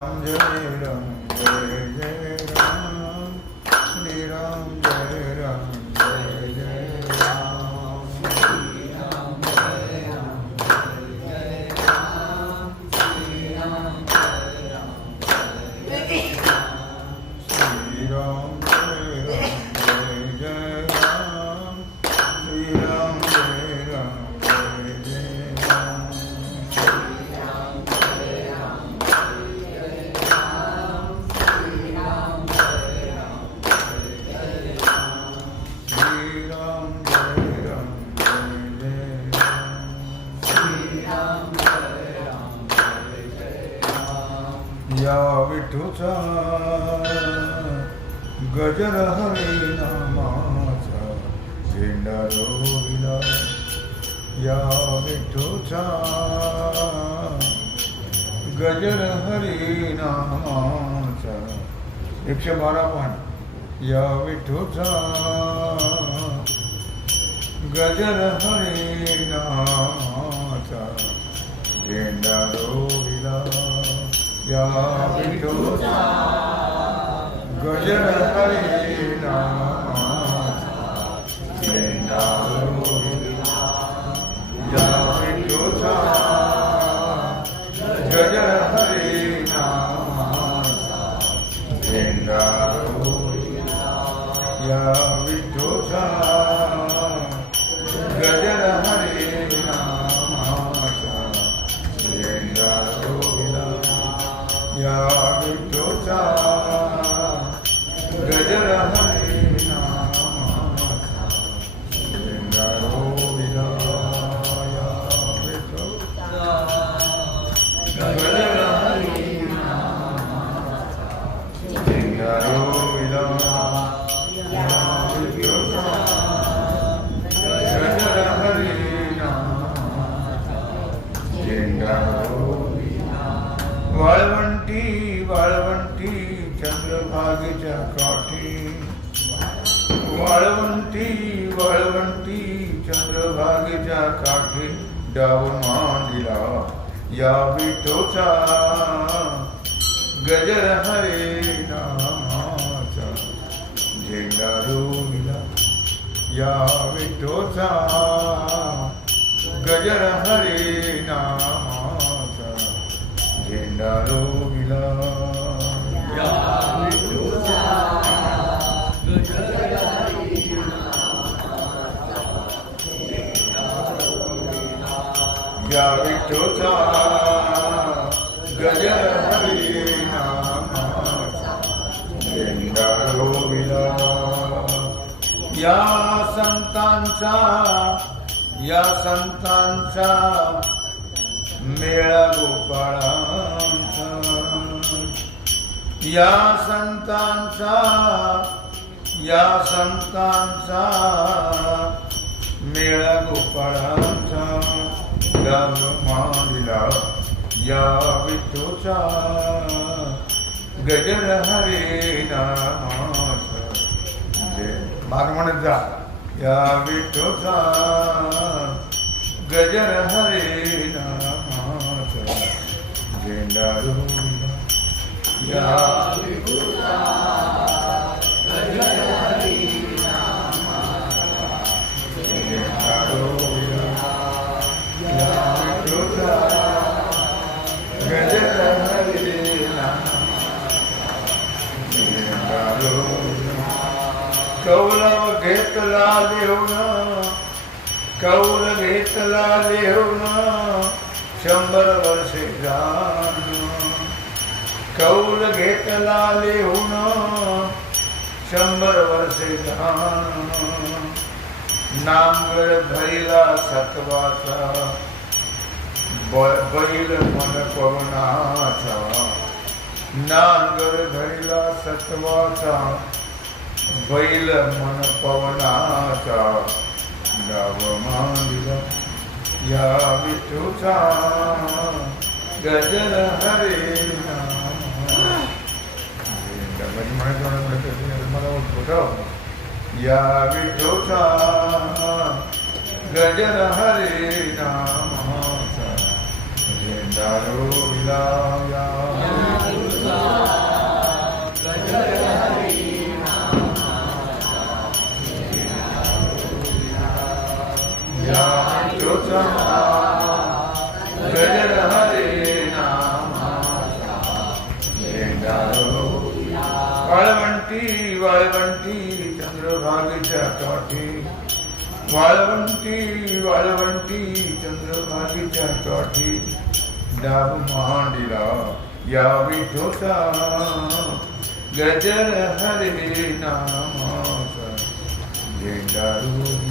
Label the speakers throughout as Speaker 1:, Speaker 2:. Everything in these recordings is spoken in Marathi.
Speaker 1: राम जय राम जय जय या विठूचा गजर हरे नामाचा झेंडा रोविला या विठूचा गजर हरी नामाचा एकशे बारा पान. या विठूचा गजर हरी नामाचा झेंडा रोविला या विठूचा गजर हरी नामाचा झेंडा रोविला या विठूचा गजर हरी नामाचा झेंडा रोविला या विठोचा वाळवंती चंद्रभागेच्या काठी. वाळवंती वाळवंती चंद्रभागेच्या काठी. डाव मांडिला या विठोचा. गजर हरे नामाचा. झेंडा रोविला या विठोचा. गजर हरे नामाचा. झेंडा रोविला या विठोचा गजर हरी नामाचा झेंडा या संतांचा या संतांचा मेळा गोपाळांचा. या संतांचा या संतांचा मेळा गोपाळांचा. डाग मांडला या विठोचा गजर हरे नामाचा जे माग म्हणत जा या विठोचा गजर घेतला लिहून कौल घेतला लिहून शंभर वर्षे जाण कौल घेतला लिहून शंभर वर्षे जाण नांगर धैला सत्वाचा. बैल मन पवनाचा नांगर धैला सत्वाचा. बैल मन पवनाचा डाव मांडला या विठूचा गजर हरे या विठूचा गजर हरे नामाचा. झेंडा रोविला या వాళవంటి వాళవంటి చంద్రభాగిత తోటి. వాళవంటి వాళవంటి చంద్రభాగిత తోటి. డాబు మహాండిలా యావి ఠోత గజర హరే నామ. జయ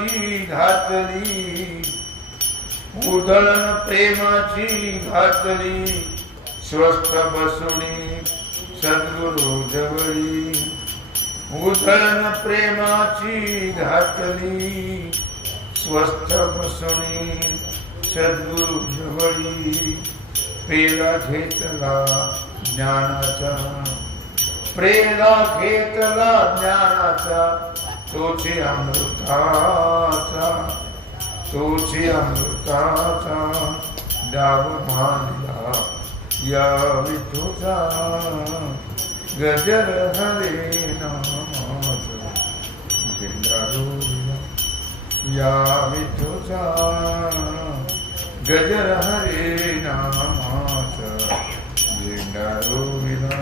Speaker 1: प्रेमाची घातली. उधळण प्रेमाची घातली. स्वस्थ बसुनी सद्गुरु जवळी. उधळण प्रेमाची घातली. स्वस्थ बसुनी सद्गुरु जवळी. पेला घेतला ज्ञानाचा. प्रेला घेतला ज्ञानाचा. तोचे अमृताचा तोचे अमृताचा डाव मानला. या विठोचा गजर हरे नामाच झेंडारोला या विठोचा गजर हरे नामाचा झेंडारोला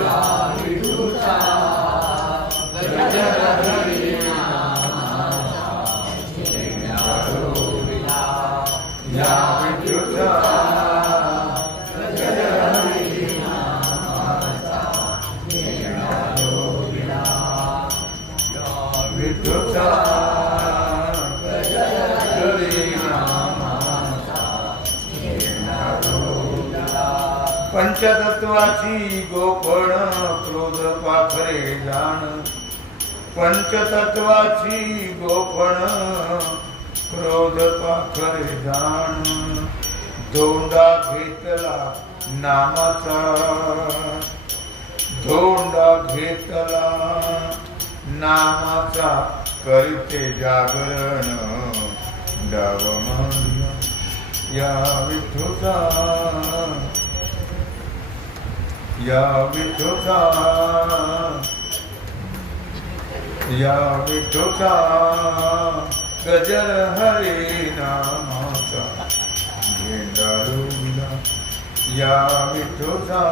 Speaker 1: या पंचतत्वाची गोपण क्रोध पाखरे जाण. पंचतत्वाची गोपण क्रोध पाखरे जाण. धोंडा घेतला नामाचा. धोंडा घेतला नामाचा करते जागरण. डाव या विठोचा या विठोचा या विठोचा गजर हरे नामाचा झेंडारोला या विठोचा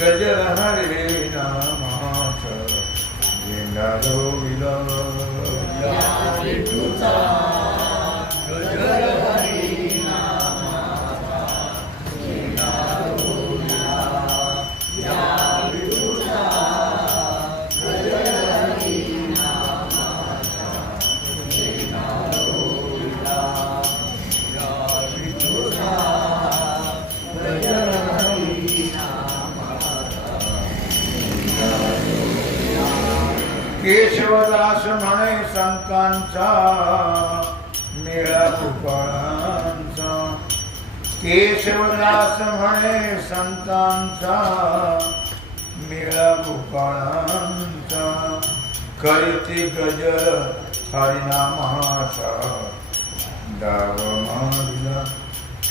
Speaker 1: गजर हरे नामाचा झेंडारोला म्हणे संतांचा मेळा गोपाळांचा केशवदास म्हणे संतांचा मेळा गोपाळांचा करीती गजर हरिनामाचा. डाव मारिला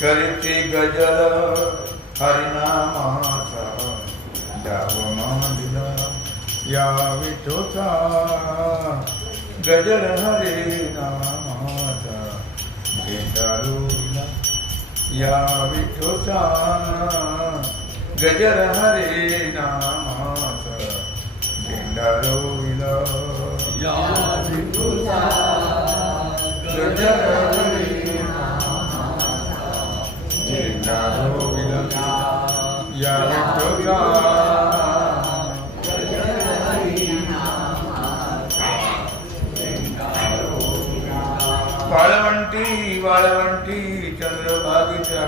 Speaker 1: करीती गजर हरिनामाचा. डाव मारिला या विठोचा गजर हरे नामाचा झेंडारोला या विठोचा गजर हरे नामाचा झेंडारोला
Speaker 2: या विठूचा
Speaker 1: गजर हरे झेंडारोला या विठोचा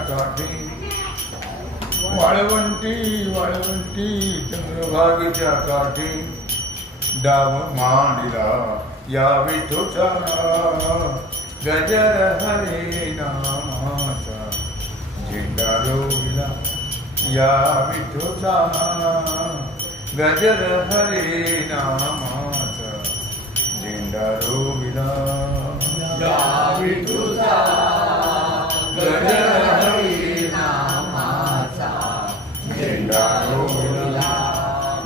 Speaker 1: काठी वाळवंटी वाळवंटी चंद्रभागीच्या काठी. डाव मांडिला या विठोचा गजर हरे नामाचा झेंडा रोविला या विठोचा गजर हरे नामाचा झेंडा रोविला
Speaker 2: या विठोचा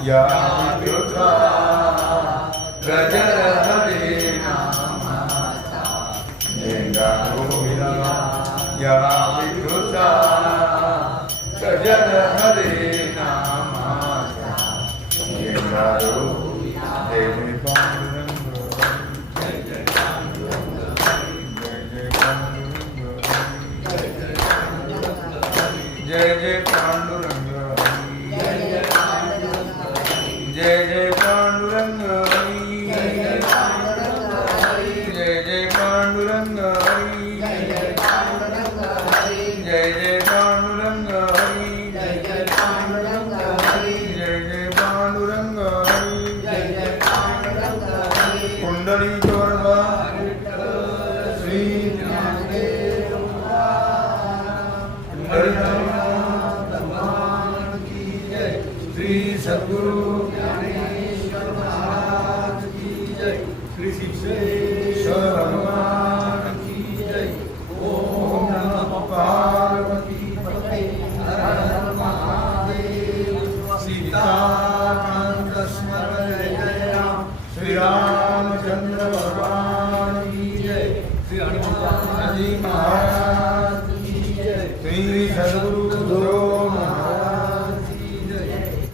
Speaker 1: Yeah.